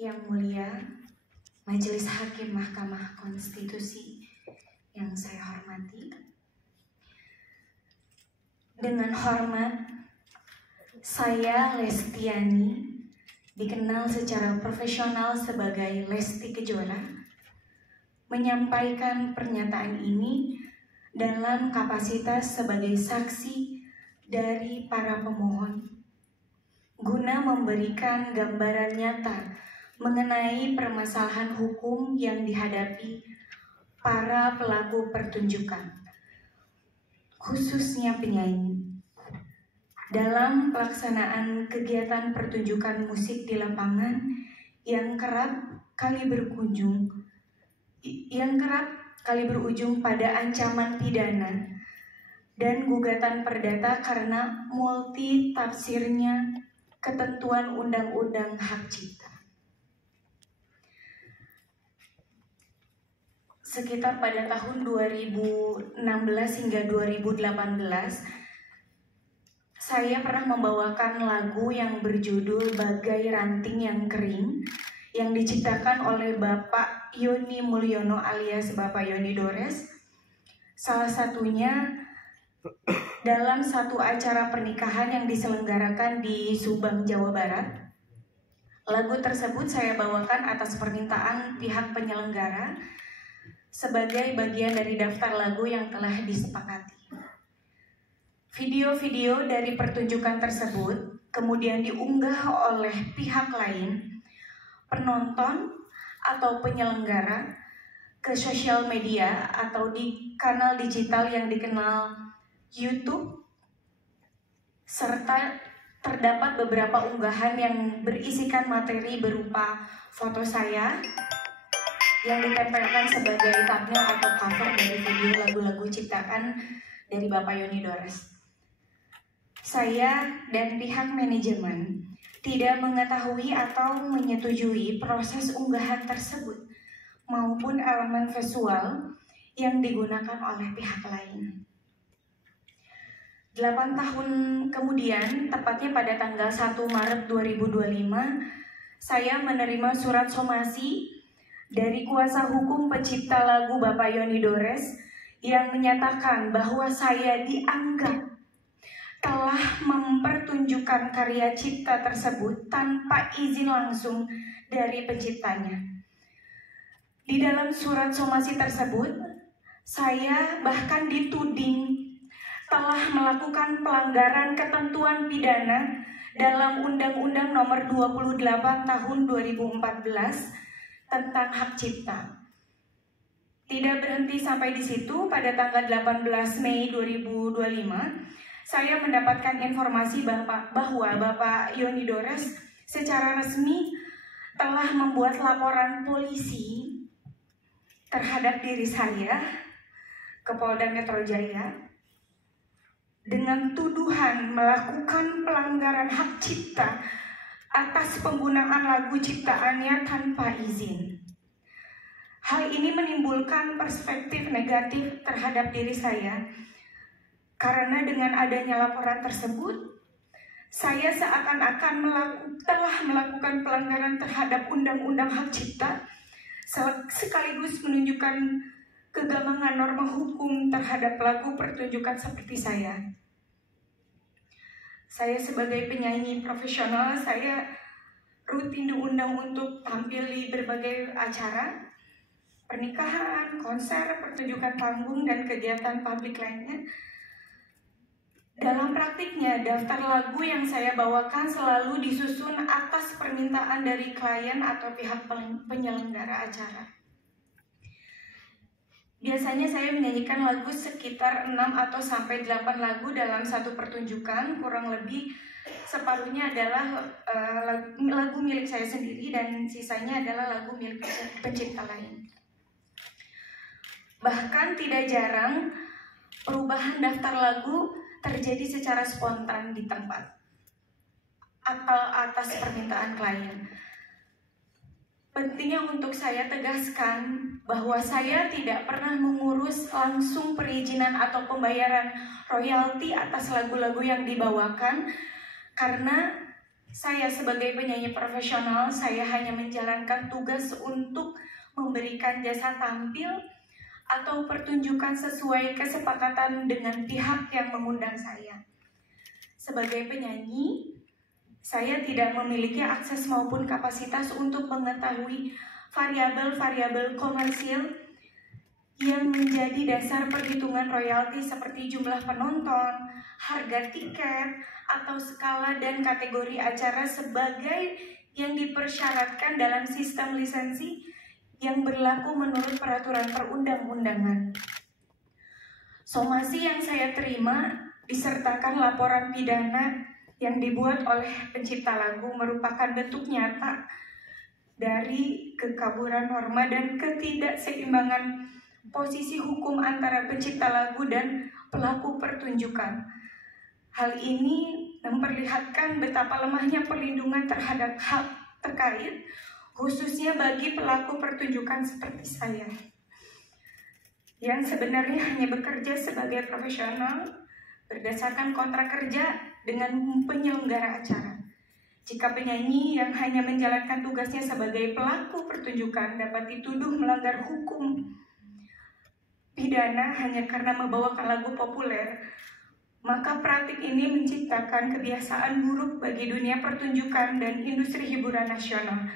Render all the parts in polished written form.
Yang mulia Majelis Hakim Mahkamah Konstitusi yang saya hormati, dengan hormat saya Lestiani, dikenal secara profesional sebagai Lesti Kejora, menyampaikan pernyataan ini dalam kapasitas sebagai saksi dari para pemohon guna memberikan gambaran nyata mengenai permasalahan hukum yang dihadapi para pelaku pertunjukan, khususnya penyanyi, dalam pelaksanaan kegiatan pertunjukan musik di lapangan yang kerap kali berujung pada ancaman pidana dan gugatan perdata karena multi tafsirnya ketentuan Undang-Undang Hak Cipta. Sekitar pada tahun 2016 hingga 2018, saya pernah membawakan lagu yang berjudul Bagai Ranting Yang Kering yang diciptakan oleh Bapak Yoni Mulyono alias Bapak Yoni Dores. Salah satunya dalam satu acara pernikahan yang diselenggarakan di Subang, Jawa Barat. Lagu tersebut saya bawakan atas permintaan pihak penyelenggara sebagai bagian dari daftar lagu yang telah disepakati. Video-video dari pertunjukan tersebut kemudian diunggah oleh pihak lain, penonton atau penyelenggara, ke sosial media atau di kanal digital yang dikenal YouTube, serta terdapat beberapa unggahan yang berisikan materi berupa foto saya yang ditempelkan sebagai thumbnail atau cover dari video lagu-lagu ciptaan dari Bapak Yoni Dores. Saya dan pihak manajemen tidak mengetahui atau menyetujui proses unggahan tersebut maupun elemen visual yang digunakan oleh pihak lain. 8 tahun kemudian, tepatnya pada tanggal 1 Maret 2025, saya menerima surat somasi dari kuasa hukum pencipta lagu Bapak Yoni Dores yang menyatakan bahwa saya dianggap telah mempertunjukkan karya cipta tersebut tanpa izin langsung dari penciptanya. Di dalam surat somasi tersebut, saya bahkan dituding telah melakukan pelanggaran ketentuan pidana dalam Undang-Undang Nomor 28 Tahun 2014 tentang hak cipta. Tidak berhenti sampai di situ, pada tanggal 18 Mei 2025, saya mendapatkan informasi bahwa Bapak Yoni Dores secara resmi telah membuat laporan polisi terhadap diri saya ke Polda Metro Jaya dengan tuduhan melakukan pelanggaran hak cipta atas penggunaan lagu ciptaannya tanpa izin. Hal ini menimbulkan perspektif negatif terhadap diri saya, karena dengan adanya laporan tersebut, saya seakan-akan telah melakukan pelanggaran terhadap Undang-Undang Hak Cipta, sekaligus menunjukkan kegamangan norma hukum terhadap pelaku pertunjukan seperti saya. Saya sebagai penyanyi profesional, saya rutin diundang untuk tampil di berbagai acara, pernikahan, konser, pertunjukan panggung, dan kegiatan publik lainnya. Dalam praktiknya, daftar lagu yang saya bawakan selalu disusun atas permintaan dari klien atau pihak penyelenggara acara. Biasanya saya menyanyikan lagu sekitar 6 atau sampai 8 lagu dalam satu pertunjukan, kurang lebih separuhnya adalah lagu milik saya sendiri dan sisanya adalah lagu milik pencipta lain. Bahkan tidak jarang perubahan daftar lagu terjadi secara spontan di tempat atau atas permintaan klien. Pentingnya untuk saya tegaskan bahwa saya tidak pernah mengurus langsung perizinan atau pembayaran royalti atas lagu-lagu yang dibawakan, karena Saya sebagai penyanyi profesional, saya hanya menjalankan tugas untuk memberikan jasa tampil atau pertunjukan sesuai kesepakatan dengan pihak yang mengundang saya. Sebagai penyanyi, saya tidak memiliki akses maupun kapasitas untuk mengetahui variabel-variabel komersil yang menjadi dasar perhitungan royalti seperti jumlah penonton, harga tiket, atau skala dan kategori acara sebagai yang dipersyaratkan dalam sistem lisensi yang berlaku menurut peraturan perundang-undangan. Somasi yang saya terima disertakan laporan pidana yang dibuat oleh pencipta lagu merupakan bentuk nyata dari kekaburan norma dan ketidakseimbangan posisi hukum antara pencipta lagu dan pelaku pertunjukan. Hal ini memperlihatkan betapa lemahnya perlindungan terhadap hak terkait, khususnya bagi pelaku pertunjukan seperti saya, yang sebenarnya hanya bekerja sebagai profesional berdasarkan kontrak kerja dengan penyelenggara acara. Jika penyanyi yang hanya menjalankan tugasnya sebagai pelaku pertunjukan dapat dituduh melanggar hukum pidana hanya karena membawakan lagu populer, maka praktik ini menciptakan kebiasaan buruk bagi dunia pertunjukan dan industri hiburan nasional.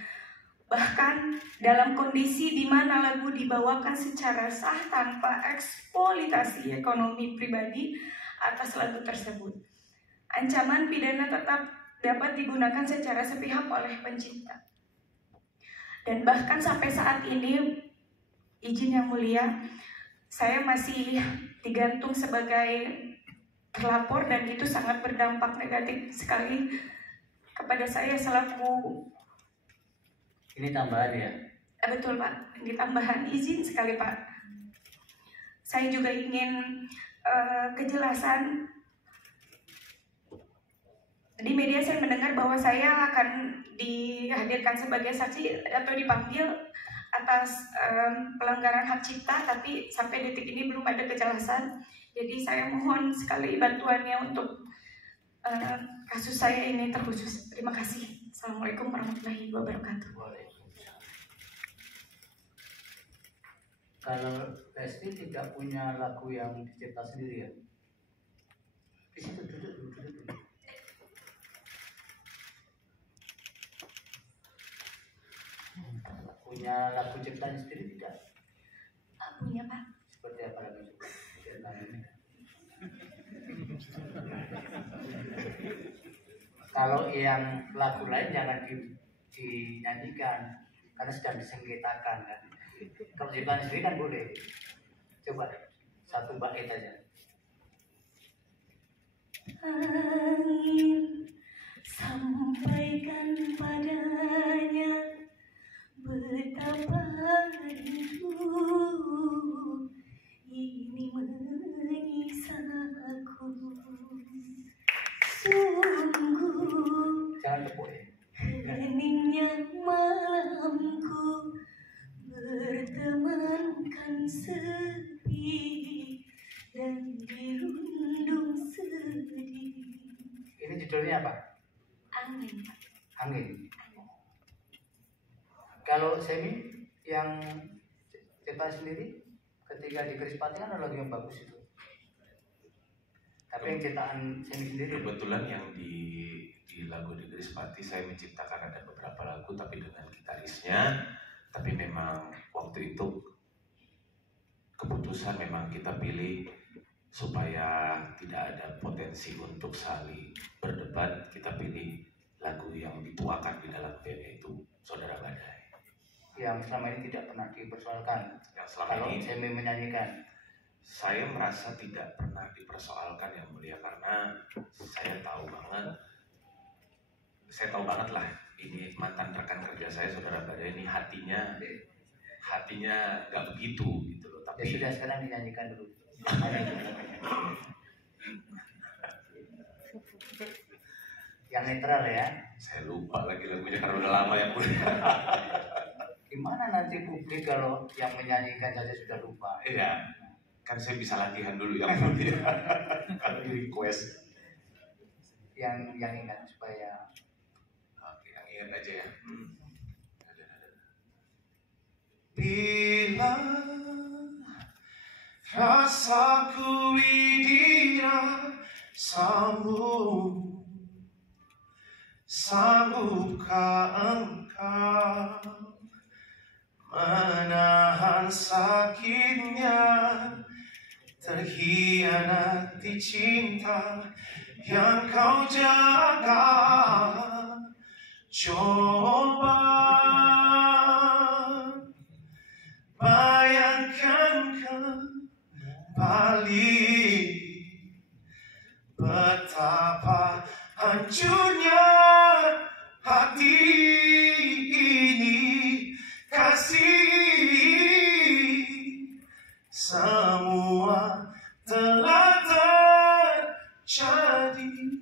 Bahkan dalam kondisi di mana lagu dibawakan secara sah tanpa eksploitasi ekonomi pribadi atas lagu tersebut, ancaman pidana tetap dapat digunakan secara sepihak oleh pencipta. Dan bahkan sampai saat ini, izin yang mulia, saya masih digantung sebagai terlapor dan itu sangat berdampak negatif sekali kepada saya selaku. Ini tambahan ya? Betul Pak, ini tambahan, izin sekali Pak. Saya juga ingin kejelasan. Di media saya mendengar bahwa saya akan dihadirkan sebagai saksi atau dipanggil atas pelanggaran hak cipta, tapi sampai detik ini belum ada kejelasan. Jadi saya mohon sekali bantuannya untuk kasus saya ini terkhusus. Terima kasih. Assalamualaikum warahmatullahi wabarakatuh. Kalau Lesti tidak punya lagu yang dicipta sendiri ya? Di situ duduk. Punya lagu ciptaan sendiri tidak? Punya Pak. Seperti apa lagu ciptaan ini? Kalau yang lagu lain jangan dinyanyikan karena sedang disengketakan kan. Kalau ciptaan sendiri kan boleh. Coba satu bait aja. Angin sampaikan padanya betapa rindu ini menyisaku. Sungguh Jangan tepuk ya. heningnya malamku bertemankan sepi dan dirundung sedih. Ini judulnya apa? Angin. Angin. Kalau Semi yang cipta sendiri ketika di Krispati kan ada lagu yang bagus itu. Tapi yang ciptaan Semi sendiri kebetulan yang di lagu di Krispati saya menciptakan ada beberapa lagu tapi dengan gitarisnya. Tapi memang waktu itu keputusan memang kita pilih supaya tidak ada potensi untuk saling berdebat, kita pilih lagu yang dituakan di dalam band, yaitu Saudara Badai. Yang selama ini tidak pernah dipersoalkan. Yang selama kalau ini Semi menyanyikan, saya merasa tidak pernah dipersoalkan yang mulia, karena saya tahu banget lah ini mantan rekan kerja saya Saudara Badai ini hatinya nggak begitu gitu loh. Tapi ya sudah, sekarang dinyanyikan dulu. Yang netral ya. Saya lupa lagi lagunya karena udah lama ya mulia. Gimana nanti publik kalau yang menyanyikan saja sudah lupa? Iya, kan saya bisa latihan dulu yang mulia. Kalau di request yang ingat supaya ingat aja ya. Bila rasaku tidak sanggupkah engkau menahan sakitnya, terhianati cinta yang kau jaga. Coba bayangkan kembali betapa hancurnya hati ini. Kasih semua telah terjadi.